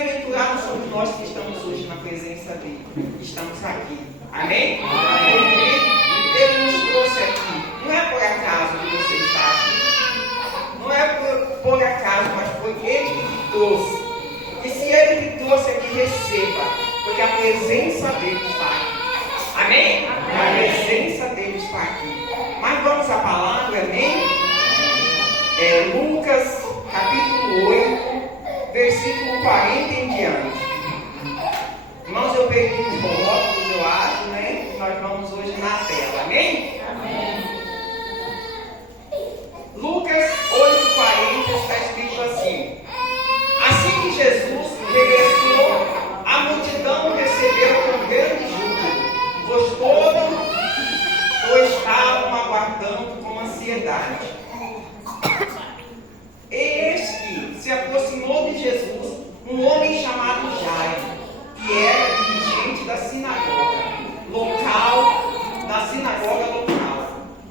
bem-aventurados somos nós que estamos hoje na presença dele. Estamos aqui. Amém? Porque ele nos trouxe aqui. Não é por acaso que você está aqui. Não é por acaso, mas foi ele que trouxe. E se ele que trouxe aqui, receba. Porque a presença dele está aqui. Amém? A presença dele está aqui. Mas vamos à palavra, amém? Lucas, capítulo 8, versículo 40 em diante. Irmãos, eu peguei os rótulos, eu acho, né? Nós vamos hoje na tela, amém? Amém. Lucas 8,40 está escrito assim: assim que Jesus regressou, a multidão recebeu com grande júbilo, pois todos o estavam aguardando com ansiedade. Eis que se aproximou de Jesus um homem chamado Jairo, que era dirigente da sinagoga local,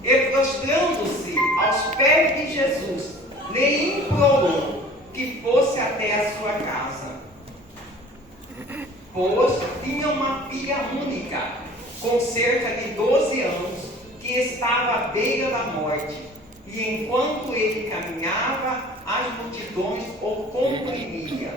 e prostrando-se aos pés de Jesus, lhe implorou que fosse até a sua casa, pois tinha uma filha única, com cerca de 12 anos, que estava à beira da morte. E enquanto ele caminhava, as multidões o comprimiam.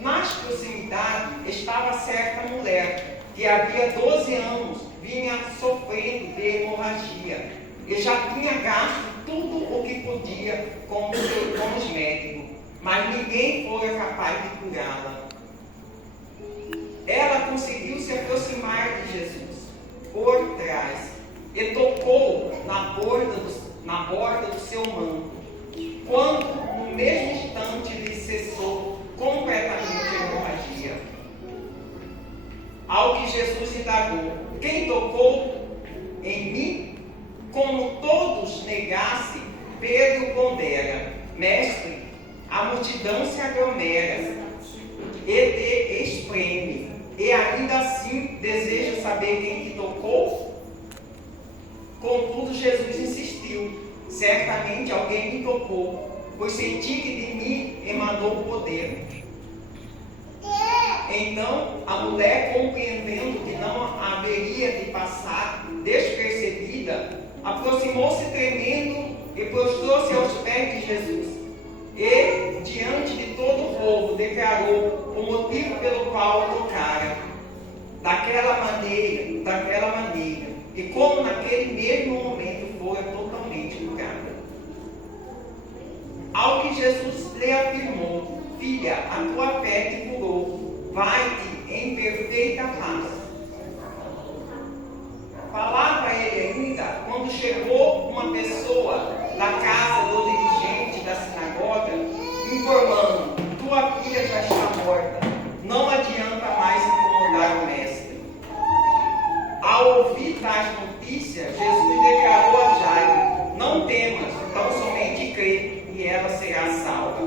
Nas proximidades estava certa mulher, que havia 12 anos vinha sofrendo de hemorragia, e já tinha gasto tudo o que podia com os médicos, mas ninguém foi capaz de curá-la. Ela conseguiu se aproximar de Jesus por trás e tocou na borda do seu manto, quando no mesmo instante lhe cessou completamente a hemorragia. Ao que Jesus indagou: quem tocou em mim? Como todos negassem, Pedro pondera: mestre, a multidão se aglomera e te espreme, e ainda assim deseja saber quem te tocou? Contudo, Jesus insistiu: certamente alguém me tocou, pois senti que de mim emanou o poder. Então a mulher, compreendendo que não haveria de passar despercebida, aproximou-se tremendo e prostrou-se aos pés de Jesus. E, diante de todo o povo, declarou o motivo pelo qual o tocara. Daquela maneira, e como naquele mesmo momento fora totalmente curada. Ao que Jesus lhe afirmou: filha, a tua fé te curou, vai-te em perfeita paz. Falava ele ainda, quando chegou uma pessoa da casa do dirigente da sinagoga, informando: tua filha já está morta, não adianta mais incomodar o mestre. Ao ouvir tais notícias, Jesus declarou a Jairo: não temas, tão somente crê, e ela será salva.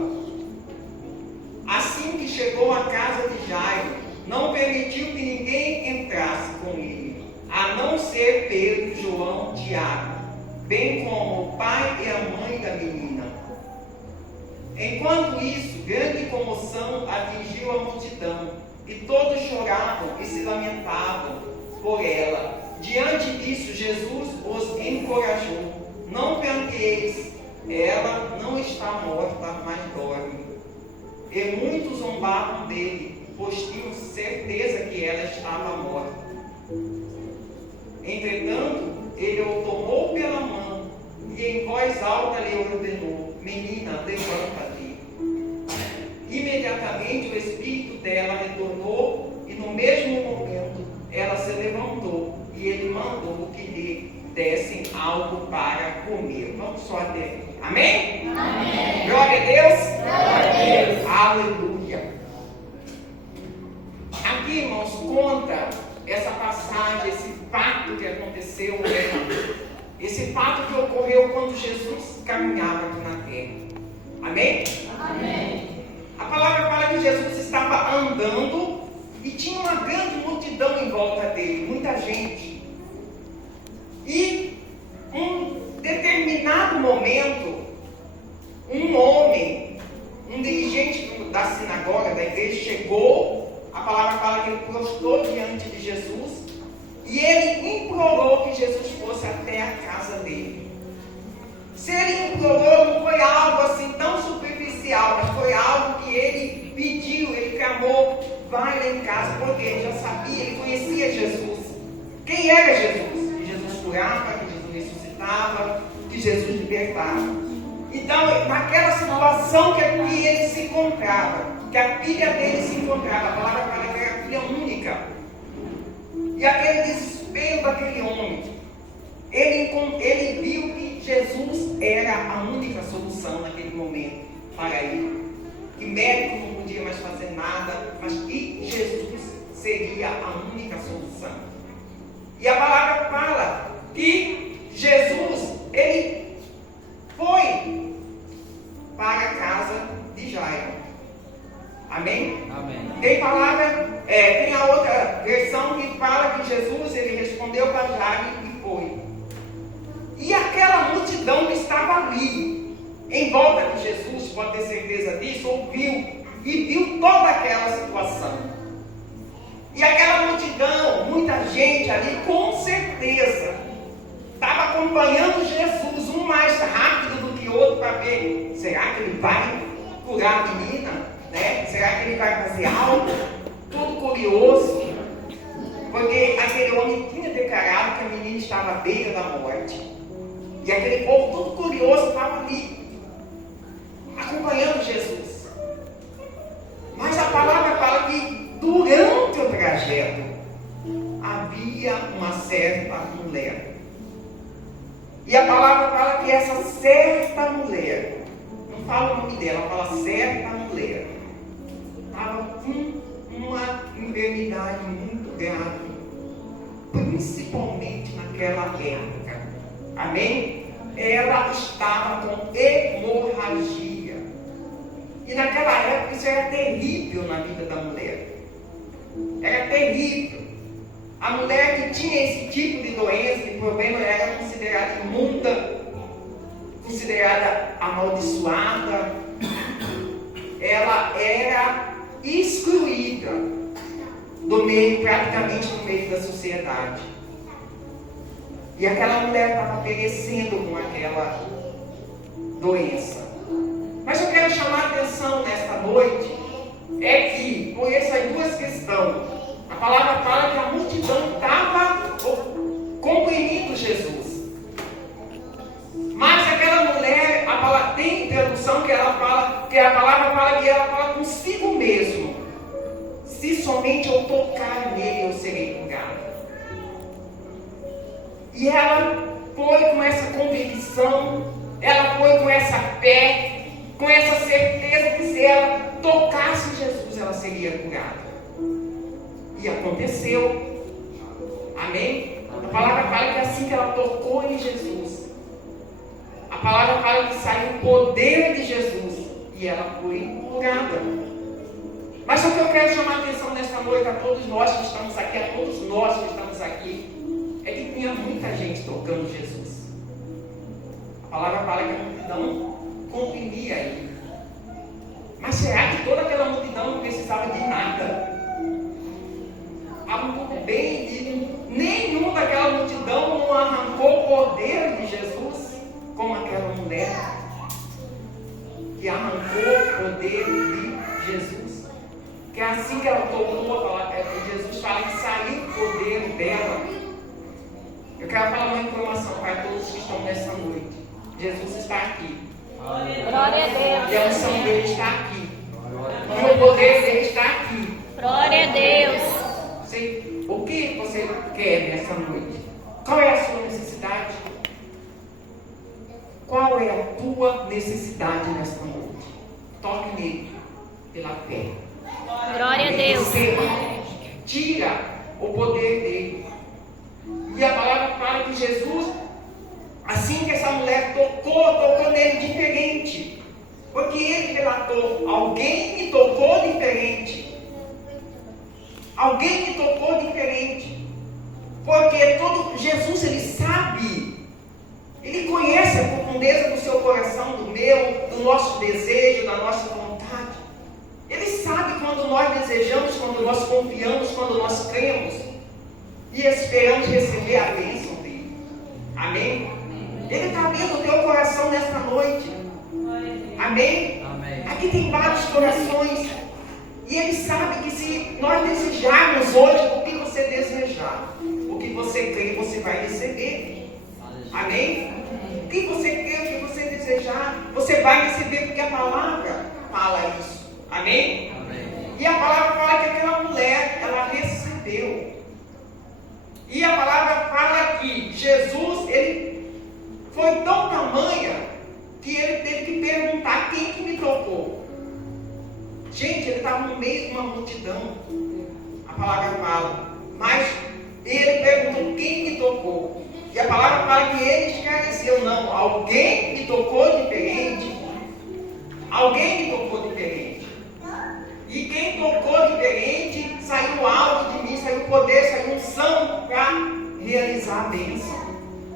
Assim que chegou à casa de Jairo, não permitiu que ninguém entrasse com ele, a não ser Pedro, João, Tiago, bem como o pai e a mãe da menina. Enquanto isso, grande comoção atingiu a multidão, e todos choravam e se lamentavam por ela. Diante disso, Jesus os encorajou: não pranteeis, ela não está morta, mas dorme. E muitos zombavam dele, pois tinham certeza que ela estava morta. Entretanto, ele o tomou pela mão e em voz alta lhe ordenou: menina, levanta-te. Imediatamente o espírito dela retornou, e no mesmo momento ela se levantou, e ele mandou que lhe dessem algo para comer. Vamos só até aqui. Amém? Amém. Glória a Deus. Glória a Deus. Aleluia. Aqui, irmãos, conta essa passagem, esse fato que aconteceu, né? Esse fato que ocorreu quando Jesus caminhava aqui na terra. Amém? Amém. A palavra fala que Jesus estava andando e tinha uma grande multidão em volta dele, muita gente. E um determinado momento, um homem, um dirigente da sinagoga, da igreja, chegou, a palavra fala que ele prostrou diante de Jesus e ele implorou que Jesus fosse até a casa dele. Se ele implorou, não foi algo assim tão superficial, mas foi algo que ele pediu, ele clamou, vai lá em casa, porque ele já sabia, ele conhecia Jesus. Quem era Jesus? Que Jesus curava, que Jesus ressuscitava, que Jesus libertava. Então, naquela situação que ele se encontrava, que a filha dele se encontrava, a palavra fala que era a filha única. E aquele desespero daquele homem, ele viu que Jesus era a única solução naquele momento para ele. Que médico não podia mais fazer nada, mas que Jesus seria a única solução. E a palavra fala que Jesus, ele foi para a casa de Jairo. Amém? Amém. Tem a outra versão que fala que Jesus, ele respondeu para Jairo e foi. E aquela multidão que estava ali, em volta de Jesus, pode ter certeza disso, ouviu e viu toda aquela situação. E aquela multidão, muita gente ali, com certeza, estava acompanhando Jesus, um mais rápido do que o outro, para ver, será que ele vai curar a menina? Né? Será que ele vai fazer algo? Tudo curioso, porque aquele homem tinha declarado que a menina estava à beira da morte. E aquele povo todo curioso estava ali, acompanhando Jesus. Mas a palavra fala que durante o trajeto havia uma certa mulher. E a palavra fala que essa certa mulher, não fala o nome dela, fala certa mulher, estava com uma enfermidade muito grave, principalmente naquela época. Amém? Ela estava com hemorragia. E naquela época isso era terrível na vida da mulher. Era terrível. A mulher que tinha esse tipo de doença, de problema, era considerada imunda, considerada amaldiçoada. Ela era excluída do meio, praticamente do meio da sociedade. E aquela mulher estava perecendo com aquela doença. Mas eu quero chamar a atenção nesta noite, é que, por essas duas questões, a palavra fala que a multidão estava comprimindo Jesus. Mas aquela mulher, tem tradução que ela fala, que a palavra fala que ela fala consigo mesmo. Se somente eu tocar nele, eu serei curada. E ela foi com essa convicção, ela foi com essa fé, com essa certeza que se ela tocasse Jesus, ela seria curada. E aconteceu. Amém? A palavra fala que assim que ela tocou em Jesus, a palavra fala que saiu o poder de Jesus e ela foi curada. Mas o que eu quero chamar a atenção nesta noite a todos nós que estamos aqui, a todos nós que estamos aqui, é que tinha muita gente tocando Jesus. A palavra fala que a multidão comprimia ele. Mas será que toda aquela multidão não precisava de nada? Tudo bem, nenhum daquela multidão não arrancou o poder de Jesus, como aquela mulher que arrancou o poder de Jesus. Que assim que ela tocou, Jesus fala que saiu o poder dela. Eu quero falar uma informação para todos que estão nessa noite. Jesus está aqui. Glória a Deus. E a unção dele está aqui. E o poder dele está aqui. Glória a Deus. O que você quer nessa noite? Qual é a sua necessidade? Qual é a tua necessidade nessa noite? Toque nele pela fé. Glória a Deus. Tira o poder dele. E a palavra fala que Jesus, assim que essa mulher tocou nele diferente. Porque ele relatou, alguém me tocou diferente. Alguém me tocou diferente. Porque Jesus, ele sabe, ele conhece a profundeza do seu coração, do meu, do nosso desejo, da nossa vontade. nós desejamos, quando nós confiamos, quando nós cremos e esperamos receber a bênção dele. Amém? Ele está vendo o teu coração nesta noite. Amém? Amém. Aqui tem vários corações. E ele sabe que se nós desejarmos hoje o que você desejar, o que você crê, você vai receber. Amém? O que você crê, o que você desejar, você vai receber, porque a palavra fala isso. Amém? Amém. E a palavra fala que aquela mulher, ela recebeu. E a palavra fala que Jesus, ele foi tão tamanha que ele teve que perguntar quem que me tocou. Gente, ele estava no meio de uma multidão. A palavra fala. Mas ele perguntou quem me tocou. E a palavra fala que ele esclareceu. Não, alguém me tocou diferente. Alguém me tocou diferente. E quem tocou diferente, saiu algo de mim, saiu poder, saiu unção para realizar a bênção.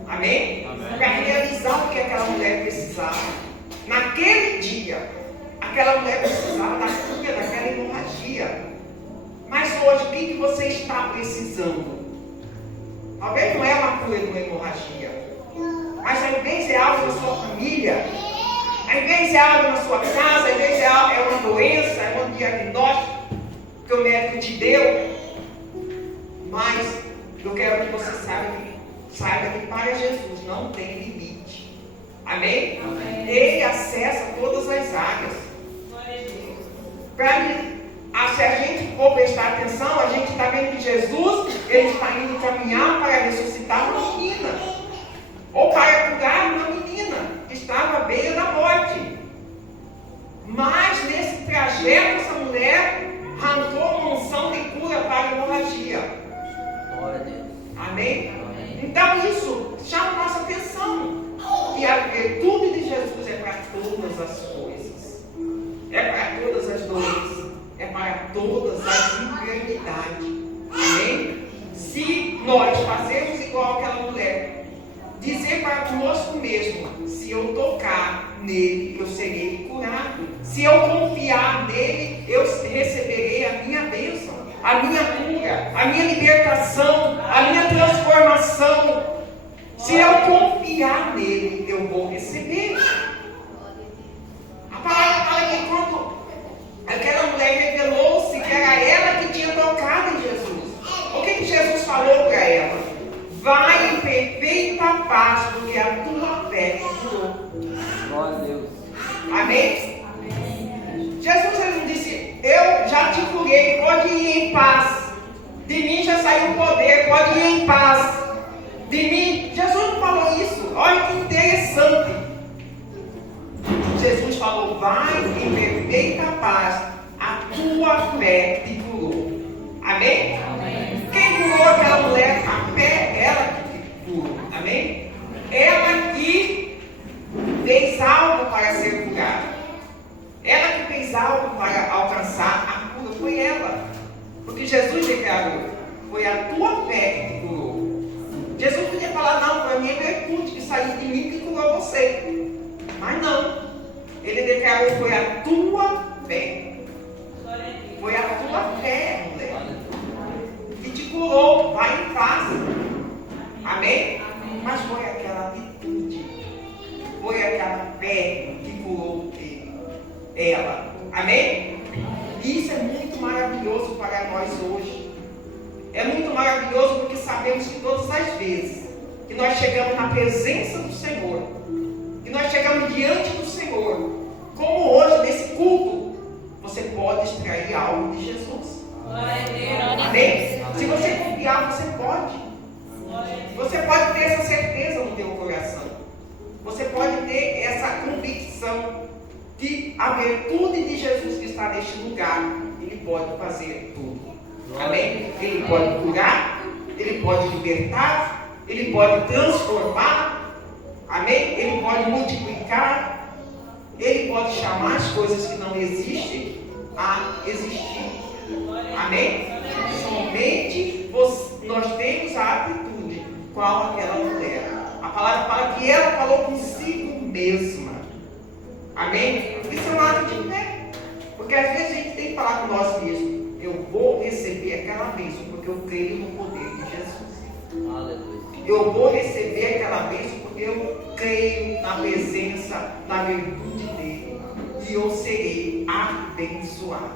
Amém? Amém. Para realizar o que aquela mulher precisava. Naquele dia, aquela mulher precisava da cura daquela hemorragia. Mas hoje, o que você está precisando? Talvez não é uma cura de uma hemorragia, mas ao invés de algo na sua família, ao invés de algo na sua casa, ao invés de algo, é uma doença, é um diagnóstico que o médico te deu. Mas eu quero que você saiba que para Jesus não tem limite. Amém? Amém. Ele acessa todas as áreas. Se a gente for prestar atenção, a gente está vendo que Jesus, ele está indo caminhar para ressuscitar uma menina, ou para curar uma menina que estava à beira da morte. Mas nesse trajeto, essa mulher arrancou uma unção de cura para a hemorragia. Glória a Deus. Amém? Amém. Então isso chama a nossa atenção. E a virtude de Jesus é para todas as coisas. É para todas as doenças. É para todas as enfermidades. Amém? Se nós fazermos igual aquela mulher, dizer para conosco mesmo: se eu tocar nele, eu serei curado. Se eu confiar nele, eu receberei a minha bênção, a minha cura, a minha libertação, a minha transformação. Se eu confiar nele, eu vou receber. A palavra fala que quando aquela mulher revelou-se que era ela que tinha tocado em Jesus, o que Jesus falou para ela? Vai em perfeita paz, porque a tua fé te curou. Glória a Deus. Amém? Jesus, ele não disse: eu já te curei, pode ir em paz. De mim já saiu o poder, pode ir em paz. De mim, Jesus não falou isso. Olha que interessante. Jesus falou: vai em perfeita paz, a tua fé te curou. Amém? Amém. Quem curou aquela mulher? A fé, ela que curou. Amém? Ela que fez algo para ser curada. Ela que fez algo para alcançar a cura. Foi ela. Porque Jesus declarou: foi a tua fé que te curou. Jesus podia falar: não, foi a minha virtude que saiu de mim que curou você. Mas não. Ele declarou: foi a tua fé. Foi a tua fé, mulher, que te curou. Vai em paz. Amém? Mas foi aquela atitude, foi aquela fé que curou ela. Amém? E isso é muito maravilhoso para nós hoje. É muito maravilhoso porque sabemos que todas as vezes que nós chegamos na presença do Senhor, que nós chegamos diante do Senhor, como hoje nesse culto, você pode extrair algo de Jesus. Amém? Se você confiar, você pode. Você pode ter essa certeza no teu coração. Você pode ter essa convicção que a virtude de Jesus que está neste lugar, ele pode fazer tudo. Amém? Ele pode curar, ele pode libertar, ele pode transformar. Amém? Ele pode multiplicar, ele pode chamar as coisas que não existem a existir. Amém? Somente nós temos a atitude qual aquela mulher. A palavra fala que ela falou consigo mesma. Amém? Isso é um ato de fé. Porque às vezes a gente tem que falar com nós mesmos: eu vou receber aquela bênção, porque eu creio no poder de Jesus. Aleluia. Eu vou receber aquela bênção porque eu creio na presença, na virtude dele. E eu serei abençoada.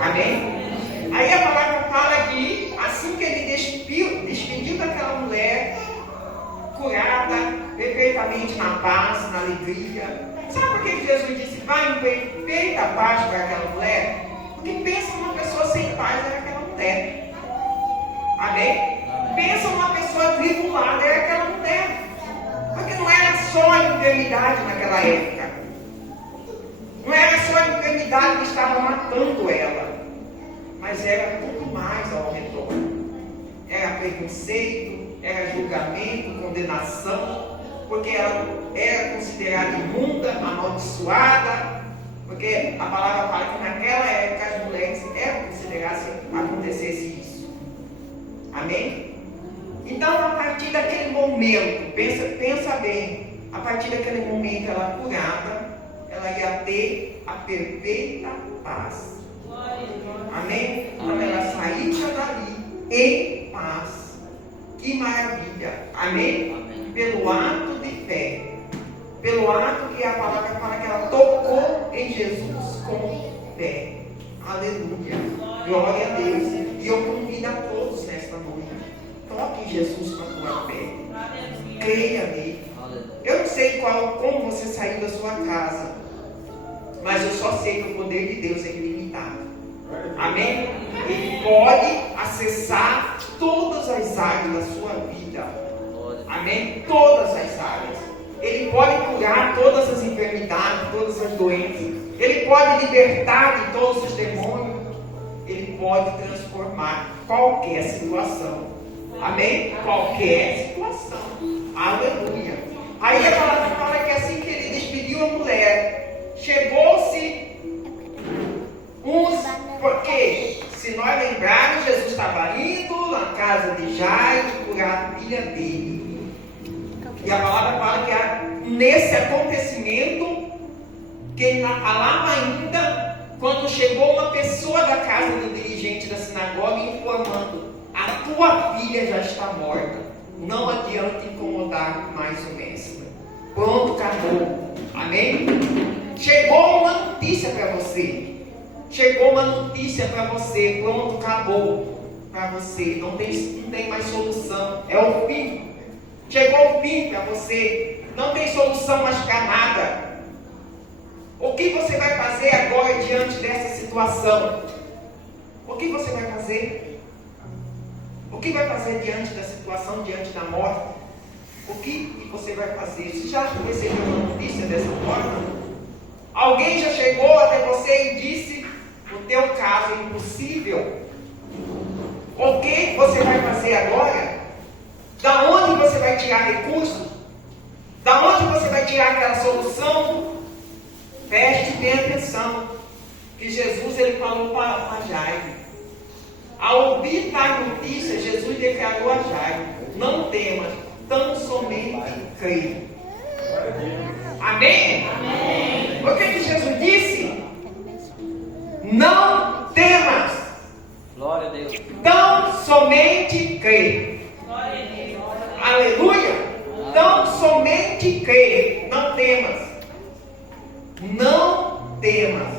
Amém? Aí a palavra fala que assim que ele despediu daquela mulher, curada, perfeitamente na paz, na alegria. Sabe por que Jesus disse: vai em perfeita paz para aquela mulher? Porque pensa numa pessoa sem paz, era aquela mulher. Amém? Pensa numa pessoa tribulada, era aquela mulher. Porque não era só a enfermidade naquela época. Não era só a enfermidade que estava matando ela. Mas era tudo mais ao redor. Era preconceito, era julgamento, condenação. Porque ela era considerada imunda, amaldiçoada. Porque a palavra fala que naquela época as mulheres eram consideradas se acontecesse isso. Amém? Então, a partir daquele momento, pensa bem, a partir daquele momento ela curada, ela ia ter a perfeita paz. Amém? Então ela saía dali em paz. Que maravilha. Amém? Amém. Pelo ato de fé. Pelo ato que a palavra fala que ela tocou em Jesus com fé. Aleluia. Glória a Deus. E eu convido a todos nesta noite: toque em Jesus com a tua fé. Creia nele. Eu não sei como você saiu da sua casa, mas eu só sei que o poder de Deus é ilimitado. Amém? Ele pode acessar todas as áreas da sua vida. Amém? Todas as áreas. Ele pode curar todas as enfermidades, todas as doenças. Ele pode libertar de todos os demônios. Ele pode transformar qualquer situação. Amém? Qualquer situação. Aleluia. Aí a palavra fala que assim que ele despediu a mulher, chegou-se uns. Porque, se nós lembrarmos, Jesus estava indo na casa de Jairo curar a filha dele. E a palavra fala que nesse acontecimento, que ele falava ainda, quando chegou uma pessoa da casa do dirigente da sinagoga informando: a tua filha já está morta, não adianta incomodar mais o mestre. Pronto, acabou. Amém? Chegou uma notícia para você. Chegou uma notícia para você. Pronto, acabou para você. Não tem mais solução. É o fim. Chegou o fim para você. Não tem solução mais para nada. O que você vai fazer agora diante dessa situação? O que você vai fazer? O que vai fazer diante da situação, diante da morte? O que você vai fazer? Você já recebeu uma notícia dessa forma? Alguém já chegou até você e disse: o teu caso é impossível. O que você vai fazer agora? Da onde você vai tirar recursos? Da onde você vai tirar aquela solução? Preste bem atenção, que Jesus ele falou para Jairo. Ao ouvir tal notícia, Jesus declarou a Jairo: não temas, tão somente creia. Amém? Amém. O que Jesus disse? Não temas. Glória a Deus. Tão somente creia. Aleluia. Tão somente creia. Não temas. Não temas.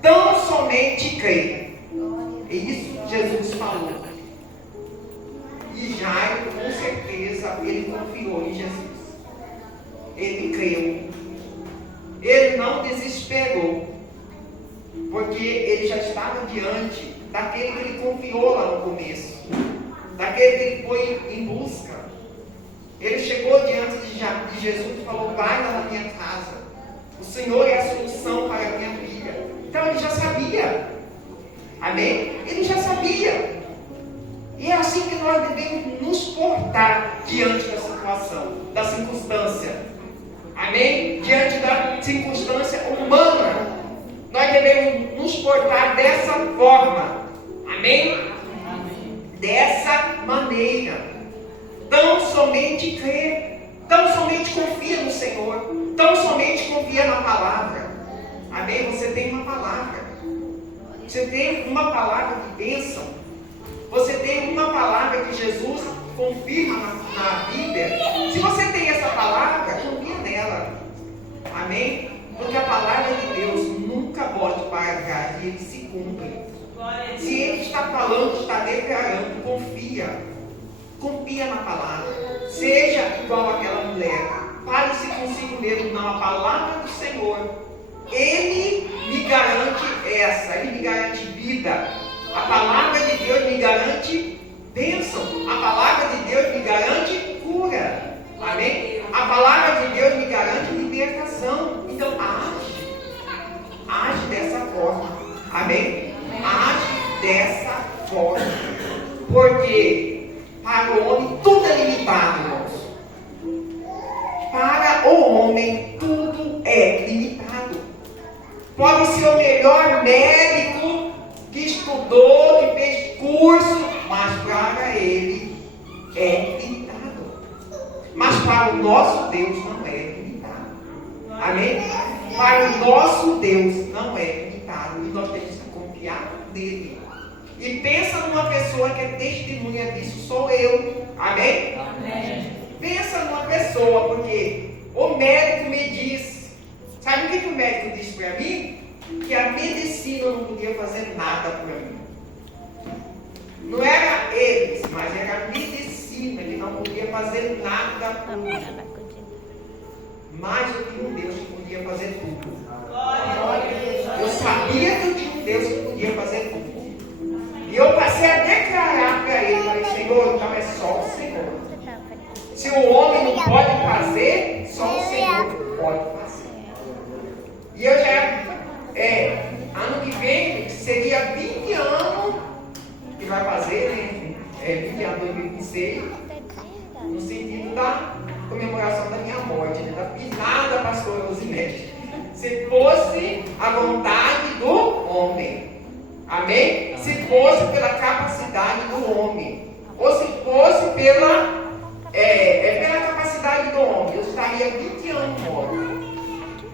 Tão somente creia. É isso que Jesus falou. E Jairo, com certeza, ele confiou em Jesus. Ele creu. Ele não desesperou. Porque ele já estava diante daquele que ele confiou lá no começo. Daquele que ele foi em busca. Ele chegou diante de Jesus e falou: vai lá na minha casa. O Senhor é a solução para a minha filha. Então ele já sabia. Amém? Ele já sabia. E é assim que nós devemos nos portar diante da situação, da circunstância. Amém? Diante da circunstância humana. Nós devemos nos portar dessa forma. Amém? Dessa maneira. Tão somente crê. Tão somente confia no Senhor. Tão somente confia na palavra. Amém? Você tem uma palavra. Você tem uma palavra de bênção. Você tem uma palavra que Jesus confirma na Bíblia. Se você tem essa palavra, confia nela. Amém? Porque a palavra de Deus nunca pode parar e ele se cumpre. Se ele está falando, está declarando, confia. Confia na palavra. Seja igual àquela mulher. Fale-se consigo mesmo, não, a palavra do Senhor. Ele me garante essa, ele me garante vida. A palavra de Deus me garante bênção. A palavra de Deus me garante cura. Amém? A palavra de Deus me garante libertação. Então age. Age dessa forma. Amém? Age dessa forma. Porque para o homem tudo é limitado, irmãos. Para o homem tudo é limitado. Pode ser o melhor médico que estudou, que fez curso, mas para ele é limitado. Mas para o nosso Deus não é limitado. Amém? Para o nosso Deus não é limitado. E nós temos que confiar nele. E pensa numa pessoa que é testemunha disso, sou eu. Amém? Amém. Pensa numa pessoa, porque o médico me diz. Sabe o que o médico disse para mim? Que a medicina não podia fazer nada para mim. Não era eles, mas era a medicina que não podia fazer nada por mim. Mas eu tinha um Deus que podia fazer tudo. Eu sabia que eu tinha um Deus que podia fazer tudo. E eu passei a declarar para ele, falei, Senhor, então é só o Senhor. Se o homem não pode fazer, só o Senhor pode fazer. E eu já, ano que vem, seria 20 anos que vai fazer, né? 20 anos, 2026, no sentido da comemoração da minha morte, né? Da pisada da pastora Rosinete. Se fosse a vontade do homem. Amém? Se fosse pela capacidade do homem. Ou se fosse pela capacidade do homem. Eu estaria 20 anos morto.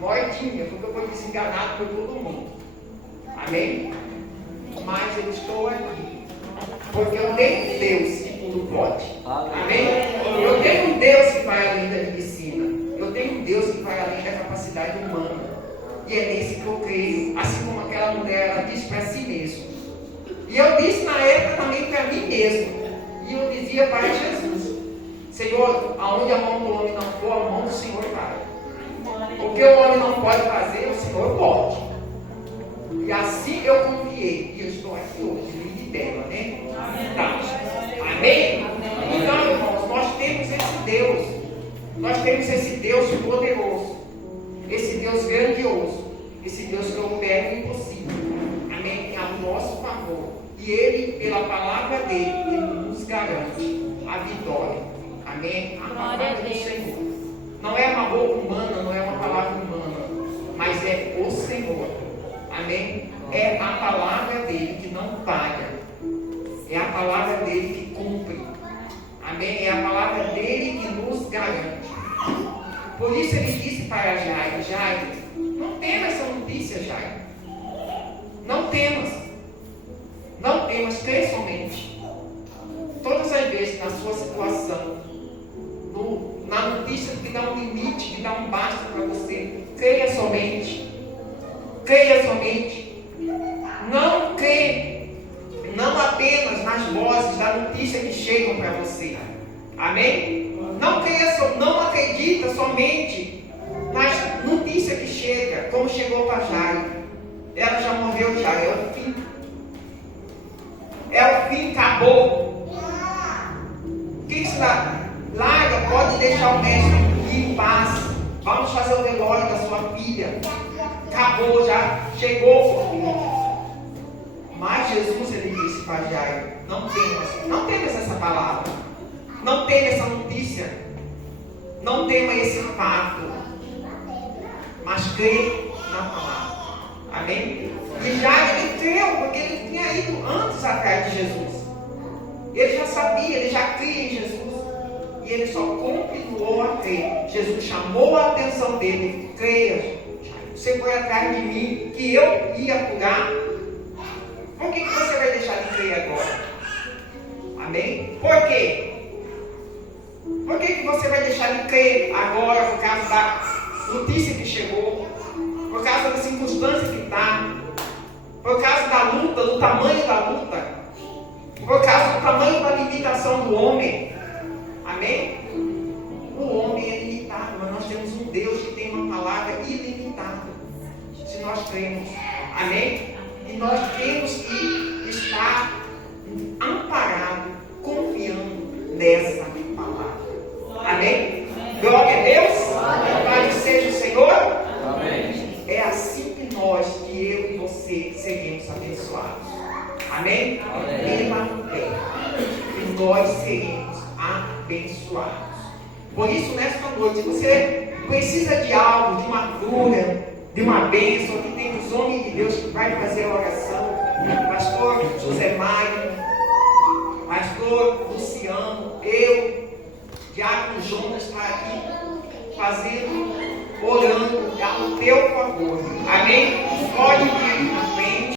Mortinha, porque eu fui desenganado por todo mundo. Amém? Mas eu estou aqui. Porque eu tenho um Deus que tudo pode. Amém? Eu tenho um Deus que vai além da medicina. Eu tenho um Deus que vai além da capacidade humana. E é nesse que eu creio. Assim como aquela mulher, ela disse para si mesma. E eu disse na época também para mim mesmo. E eu dizia para Jesus: Senhor, aonde a mão do homem não for, a mão do Senhor vai. O que o homem não pode fazer, o Senhor pode. E assim eu confiei. E eu estou aqui hoje, livre dela, né? Tá. Amém? Então, irmãos, nós temos esse Deus. Nós temos esse Deus poderoso. Esse Deus grandioso. Esse Deus que opera o impossível. Amém? É a nosso favor. E Ele, pela palavra dele, Ele nos garante a vitória. Amém? A palavra do Senhor. Não é uma boca humana, não é uma palavra humana, mas é o Senhor. Amém? É a palavra dele que não falha. É a palavra dele que cumpre. Amém? É a palavra dele que nos garante. Por isso ele disse para Jairo: Jairo, não temas essa notícia, Jairo. Não temas. Não temas, crê somente. Todas as vezes na sua situação, na notícia que dá um limite, que dá um basta para você, creia somente. Creia somente. Não crê, não apenas nas vozes da notícia que chegam para você. Amém? Não creia, não acredita somente nas notícias que chegam, como chegou para Jairo. Ela já morreu, já é o fim. É o fim, acabou. O que está? Larga, pode deixar o médico ir em paz. Vamos fazer o velório da sua filha. Acabou, já chegou o fim. Mas Jesus, ele disse para Jairo: não temas essa palavra. Não temas essa notícia. Não tema esse fato. Mas crê na palavra. Amém? E Jairo, ele creu, porque ele tinha ido antes atrás de Jesus. Ele já sabia, ele já cria em Jesus. E ele só continuou a crer. Jesus chamou a atenção dele: creia, você foi atrás de mim, que eu ia curar. Por que você vai deixar de crer agora? Amém? Por quê? Por que você vai deixar de crer agora por causa da notícia que chegou? Por causa da circunstância que está? Por causa da luta, do tamanho da luta? Por causa do tamanho da limitação do homem? Amém? O homem é limitado, mas nós temos um Deus que tem uma palavra ilimitada. Se nós cremos. Amém? E nós temos que estar amparados, confiando nessa palavra. Amém? Glória a Deus. Louvado seja o Senhor. Amém. É assim que nós, que eu e você, seremos abençoados. Amém? Pela fé. E nós seremos abençoados. Por isso, nesta noite, você precisa de algo, de uma cura, de uma bênção, que tem os homens de Deus que vai fazer a oração. Pastor José Maio, Pastor Luciano, eu, Diácono Jonas está aqui orando ao teu favor. Amém? Pode vir na frente.